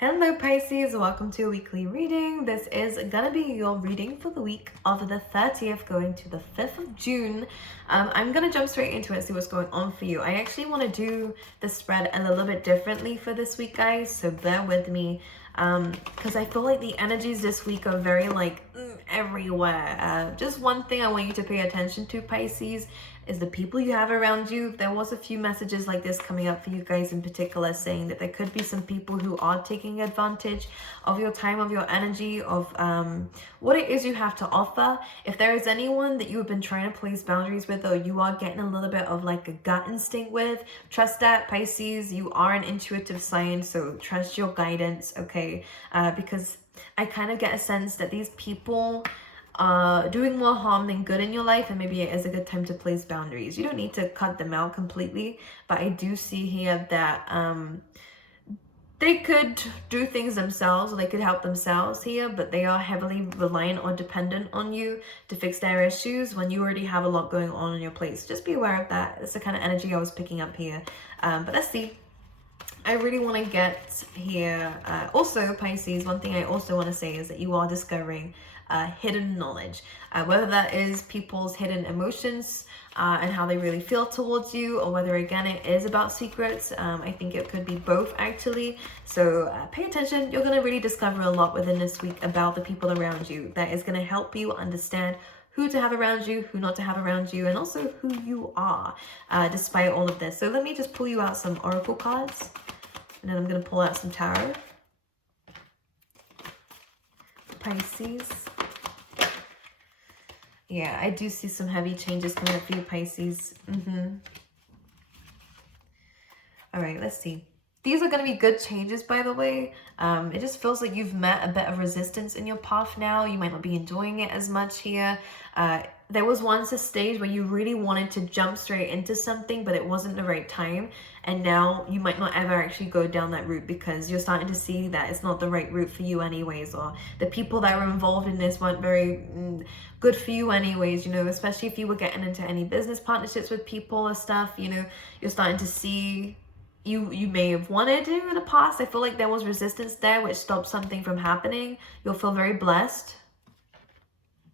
Hello Pisces, welcome to a weekly reading. This is gonna be your reading for the week of the 30th going to the 5th of June. I'm gonna jump straight into it, see what's going on for you. I actually want to do the spread a little bit differently for this week, guys, so bear with me, because I feel like the energies this week are very everywhere. Just one thing I want you to pay attention to, Pisces, is the people you have around you. There was a few messages like this coming up for you guys in particular, saying that there could be some people who are taking advantage of your time, of your energy, of what it is you have to offer. If there is anyone that you have been trying to place boundaries with, or you are getting a little bit of like a gut instinct with, trust that, Pisces. You are an intuitive sign, so trust your guidance, okay? Because I kind of get a sense that these people doing more harm than good in your life, and maybe it is a good time to place boundaries. You don't need to cut them out completely, but I do see here that they could do things themselves, or they could help themselves here, but they are heavily reliant or dependent on you to fix their issues when you already have a lot going on your plate. So just be aware of that. That's the kind of energy I was picking up here. But let's see. I really want to get here. Also, Pisces, one thing I also want to say is that you are discovering hidden knowledge, whether that is people's hidden emotions and how they really feel towards you, or whether again it is about secrets. I think it could be both, actually. So pay attention. You're going to really discover a lot within this week about the people around you that is going to help you understand who to have around you, who not to have around you, and also who you are despite all of this. So let me just pull you out some oracle cards, and then I'm going to pull out some tarot. Pisces. Yeah, I do see some heavy changes coming up for you, Pisces. All right, let's see. These are going to be good changes, by the way. It just feels like you've met a bit of resistance in your path now. You might not be enjoying it as much here. There was once a stage where you really wanted to jump straight into something, but it wasn't the right time. And now you might not ever actually go down that route because you're starting to see that it's not the right route for you anyways, or the people that were involved in this weren't very good for you anyways, you know, especially if you were getting into any business partnerships with people or stuff, you know, you're starting to see you may have wanted to in the past. I feel like there was resistance there which stopped something from happening. You'll feel very blessed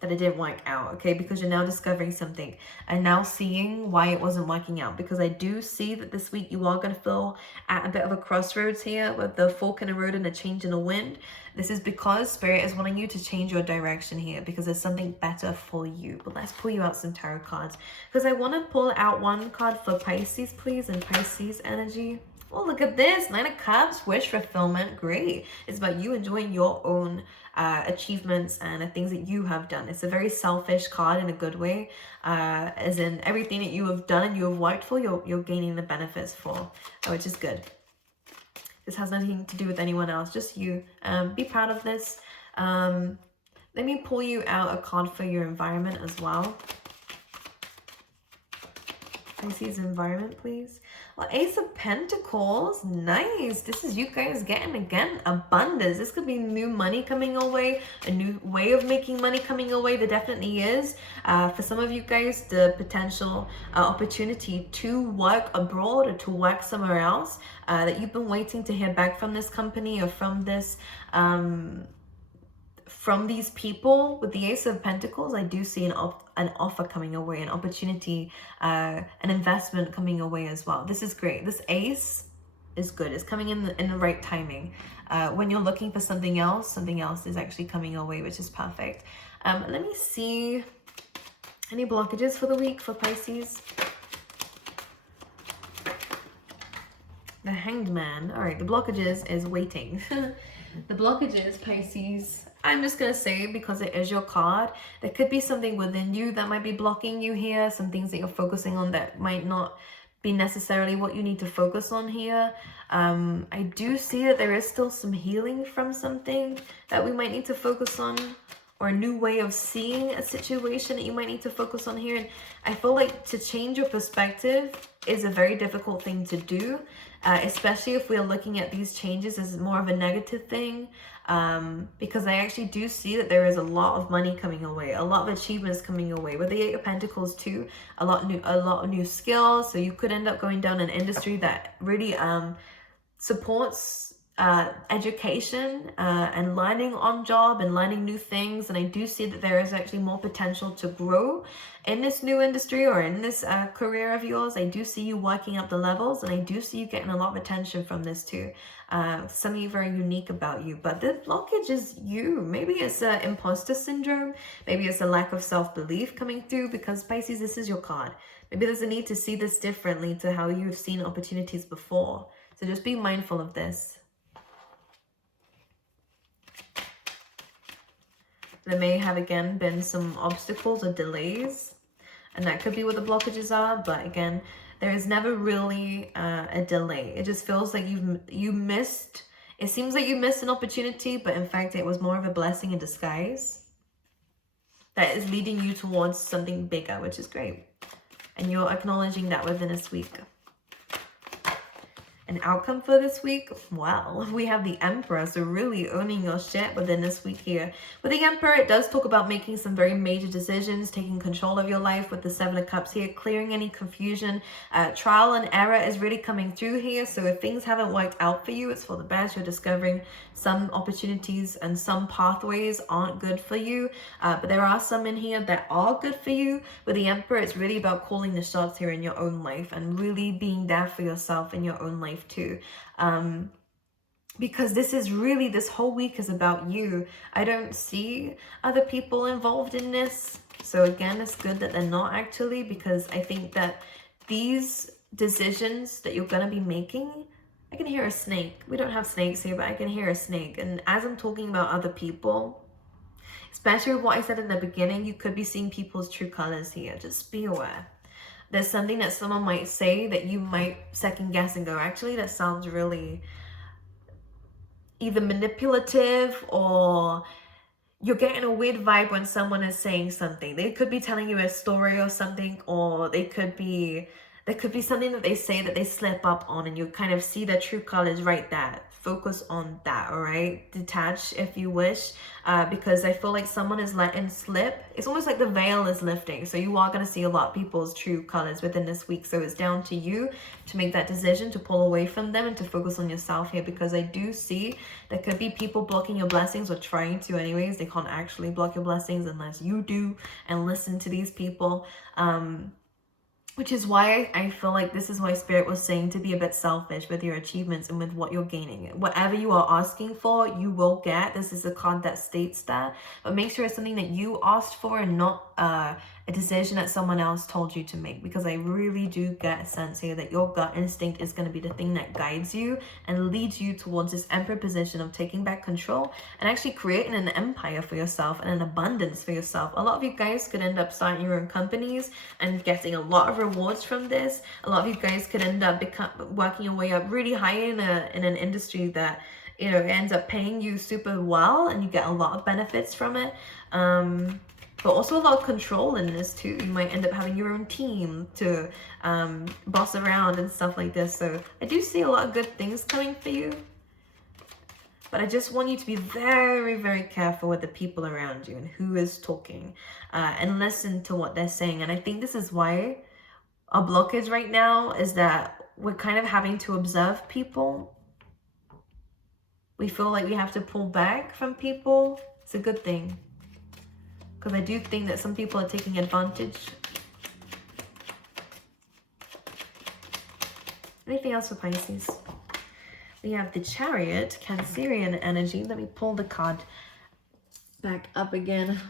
that it didn't work out, okay? Because you're now discovering something and now seeing why it wasn't working out. Because I do see that this week you are going to feel at a bit of a crossroads here with the fork in the road and the change in the wind. This is because Spirit is wanting you to change your direction here because there's something better for you. But let's pull you out some tarot cards, because I want to pull out one card for Pisces, please, and Pisces energy. Oh, look at this. 9 of Cups, wish fulfillment. Great. It's about you enjoying your own achievements and the things that you have done. It's a very selfish card in a good way, as in everything that you have done and you have worked for, you're gaining the benefits for, which is good. This has nothing to do with anyone else, just you. Be proud of this. Let me pull you out a card for your environment as well. Pisces environment, please. Well, Ace of Pentacles, nice. This is you guys getting, again, abundance. This could be new money coming away, a new way of making money coming away. There definitely is. For some of you guys, the potential opportunity to work abroad or to work somewhere else, that you've been waiting to hear back from this company or from this from these people. With the Ace of Pentacles, I do see an offer coming away, an opportunity, an investment coming away as well. This is great. This Ace is good. It's coming in the right timing. When you're looking for something else is actually coming away, which is perfect. Let me see any blockages for the week for Pisces. The Hanged Man. All right, the blockages is waiting. The blockages, Pisces, I'm just going to say, because it is your card, there could be something within you that might be blocking you here, some things that you're focusing on that might not be necessarily what you need to focus on here. I do see that there is still some healing from something that we might need to focus on, or a new way of seeing a situation that you might need to focus on here. And I feel like to change your perspective is a very difficult thing to do, especially if we're looking at these changes as more of a negative thing, because I actually do see that there is a lot of money coming away, a lot of achievements coming away. With the 8 of Pentacles too, a lot of new skills. So you could end up going down an industry that really supports education and learning on job and learning new things. And I do see that there is actually more potential to grow in this new industry or in this career of yours. I do see you working up the levels, and I do see you getting a lot of attention from this too. Something very unique about you, but the blockage is you. Maybe it's imposter syndrome. Maybe it's a lack of self-belief coming through, because Pisces, this is your card. Maybe there's a need to see this differently to how you've seen opportunities before. So just be mindful of this. There may have, again, been some obstacles or delays, and that could be what the blockages are. But again, there is never really a delay. It just feels like you missed. It seems like you missed an opportunity, but in fact, it was more of a blessing in disguise that is leading you towards something bigger, which is great. And you're acknowledging that within this week. An outcome for this week, well, we have the Emperor, so really owning your shit within this week here. With the Emperor, it does talk about making some very major decisions, taking control of your life with the Seven of Cups here, clearing any confusion. Trial and error is really coming through here, so if things haven't worked out for you, it's for the best. You're discovering some opportunities and some pathways aren't good for you, but there are some in here that are good for you. With the Emperor, it's really about calling the shots here in your own life and really being there for yourself in your own life too, because this whole week is about you. I don't see other people involved in this, so again, it's good that they're not actually, because I think that these decisions that you're going to be making, I can hear a snake. We don't have snakes here, but I can hear a snake. And as I'm talking about other people, especially with what I said in the beginning, you could be seeing people's true colors here. Just be aware. There's something that someone might say that you might second guess and go, actually, that sounds really either manipulative, or you're getting a weird vibe when someone is saying something. They could be telling you a story or something, or there could be something that they say that they slip up on, and you kind of see their true colors right there. Focus on that, all right? Detach if you wish, because I feel like someone is letting slip. It's almost like the veil is lifting, so you are going to see a lot of people's true colors within this week. So it's down to you to make that decision to pull away from them and to focus on yourself here, because I do see there could be people blocking your blessings, or trying to anyways. They can't actually block your blessings unless you do and listen to these people. Which is why I feel like this is why Spirit was saying to be a bit selfish with your achievements and with what you're gaining. Whatever you are asking for, you will get. This is a card that states that. But make sure it's something that you asked for and not a decision that someone else told you to make. Because I really do get a sense here that your gut instinct is going to be the thing that guides you and leads you towards this Emperor position of taking back control and actually creating an empire for yourself and an abundance for yourself. A lot of you guys could end up starting your own companies and getting a lot of rewards from this. A lot of you guys could end up working your way up really high in an industry that, you know, ends up paying you super well, and you get a lot of benefits from it. But also a lot of control in this too. You might end up having your own team to boss around and stuff like this. So I do see a lot of good things coming for you. But I just want you to be very, very careful with the people around you and who is talking, and listen to what they're saying. And I think this is why our blockage right now is that we're kind of having to observe people. We feel like we have to pull back from people. It's a good thing, because I do think that some people are taking advantage. Anything else for Pisces? We have the Chariot, Cancerian energy. Let me pull the card back up again.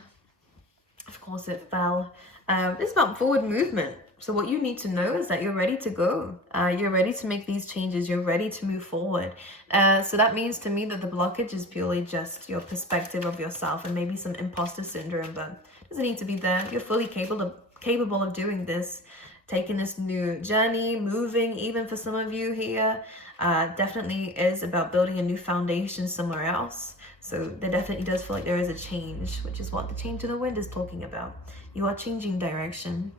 Of course it fell. It's about forward movement. So what you need to know is that you're ready to go. You're ready to make these changes. You're ready to move forward. So that means to me that the blockage is purely just your perspective of yourself and maybe some imposter syndrome, but it doesn't need to be there. You're fully capable of doing this, taking this new journey, moving. Even for some of you here, definitely is about building a new foundation somewhere else. So there definitely does feel like there is a change, which is what the change in the wind is talking about. You are changing direction.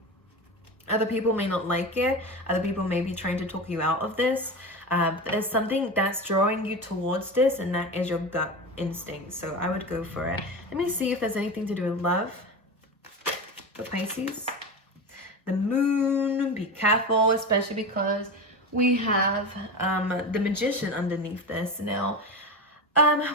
Other people may not like it. Other people may be trying to talk you out of this. But there's something that's drawing you towards this, and that is your gut instinct. So I would go for it. Let me see if there's anything to do with love for Pisces. The moon, be careful, especially because we have the Magician underneath this. Now,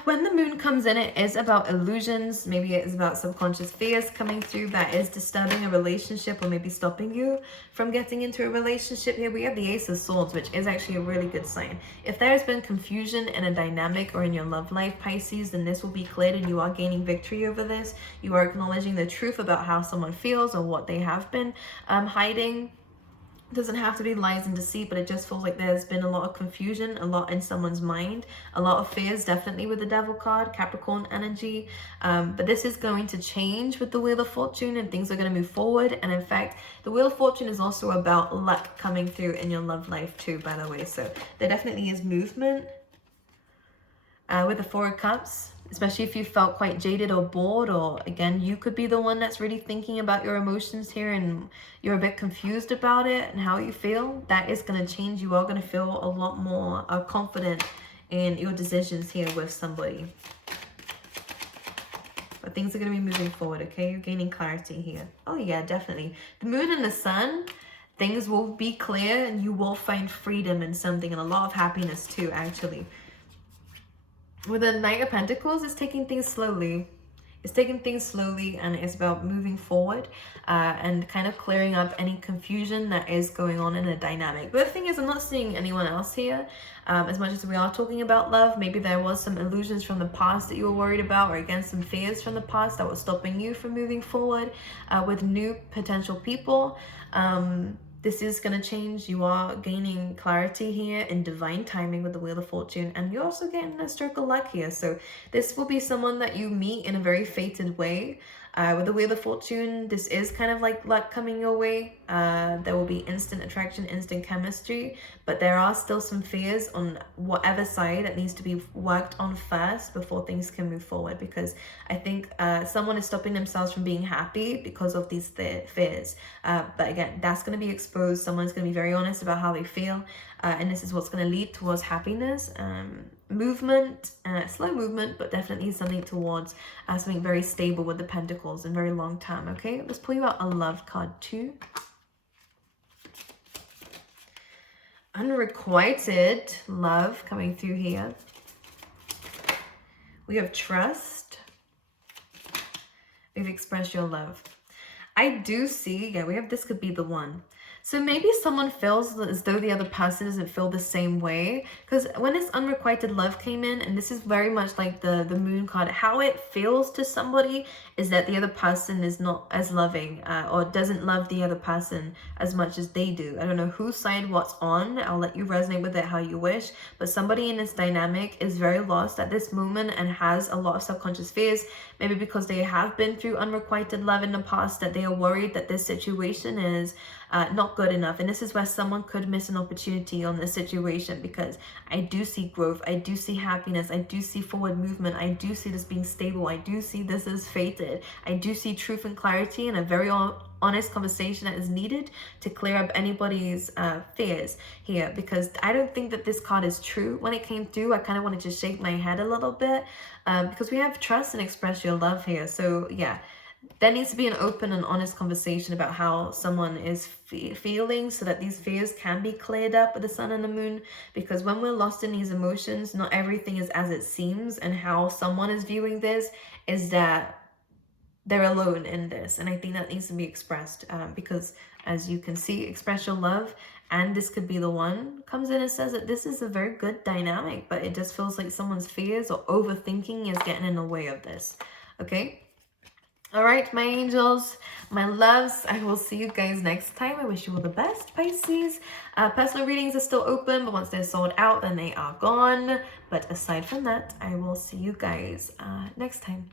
when the moon comes in, it is about illusions. Maybe it is about subconscious fears coming through that is disturbing a relationship, or maybe stopping you from getting into a relationship. Here we have the Ace of Swords, which is actually a really good sign. If there has been confusion in a dynamic or in your love life, Pisces, then this will be cleared and you are gaining victory over this. You are acknowledging the truth about how someone feels or what they have been hiding. It doesn't have to be lies and deceit, but it just feels like there's been a lot of confusion, a lot in someone's mind, a lot of fears, definitely with the Devil card, Capricorn energy. But this is going to change with the Wheel of Fortune, and things are going to move forward. And in fact, the Wheel of Fortune is also about luck coming through in your love life too, by the way. So there definitely is movement. With the Four of Cups, especially if you felt quite jaded or bored, or again, you could be the one that's really thinking about your emotions here and you're a bit confused about it and how you feel. That is going to change. You are going to feel a lot more confident in your decisions here with somebody. But things are going to be moving forward, okay? You're gaining clarity here. Oh yeah, definitely. The moon and the sun, things will be clear and you will find freedom in something, and a lot of happiness too, actually. With the Knight of Pentacles, it's taking things slowly. It's taking things slowly, and it's about moving forward and kind of clearing up any confusion that is going on in a dynamic. But the thing is, I'm not seeing anyone else here. As much as we are talking about love, maybe there was some illusions from the past that you were worried about, or again, some fears from the past that were stopping you from moving forward with new potential people. This is going to change. You are gaining clarity here in divine timing with the Wheel of Fortune, and you're also getting a stroke of luck here. So this will be someone that you meet in a very fated way. With the Wheel of Fortune, this is kind of like luck coming your way. There will be instant attraction, instant chemistry, but there are still some fears on whatever side that needs to be worked on first before things can move forward, because I think someone is stopping themselves from being happy because of these fears. But again, that's going to be exposed. Someone's going to be very honest about how they feel, and this is what's going to lead towards happiness. Movement, slow movement, but definitely something towards something very stable with the Pentacles and very long term. Okay, let's pull you out a love card too. Unrequited love coming through here. We have trust. We've expressed your love. I do see, yeah, we have this could be the one. So maybe someone feels as though the other person doesn't feel the same way. Because when this unrequited love came in, and this is very much like the moon card, how it feels to somebody is that the other person is not as loving or doesn't love the other person as much as they do. I don't know whose side what's on. I'll let you resonate with it how you wish. But somebody in this dynamic is very lost at this moment and has a lot of subconscious fears. Maybe because they have been through unrequited love in the past, that they are worried that this situation is not good enough. And this is where someone could miss an opportunity on this situation, because I do see growth, I do see happiness, I do see forward movement, I do see this being stable, I do see this as fated, I do see truth and clarity and a very honest conversation that is needed to clear up anybody's fears here. Because I don't think that this card is true. When it came through, I kind of wanted to shake my head a little bit because we have trust and express your love here. So yeah, there needs to be an open and honest conversation about how someone is feeling, so that these fears can be cleared up with the sun and the moon. Because when we're lost in these emotions, not everything is as it seems, and how someone is viewing this is that they're alone in this. And I think that needs to be expressed because, as you can see, express your love, and this could be the one, comes in and says that this is a very good dynamic, but it just feels like someone's fears or overthinking is getting in the way of this. Okay. All right, my angels, my loves, I will see you guys next time. I wish you all the best, Pisces. Personal readings are still open, but once they're sold out, then they are gone. But aside from that, I will see you guys next time.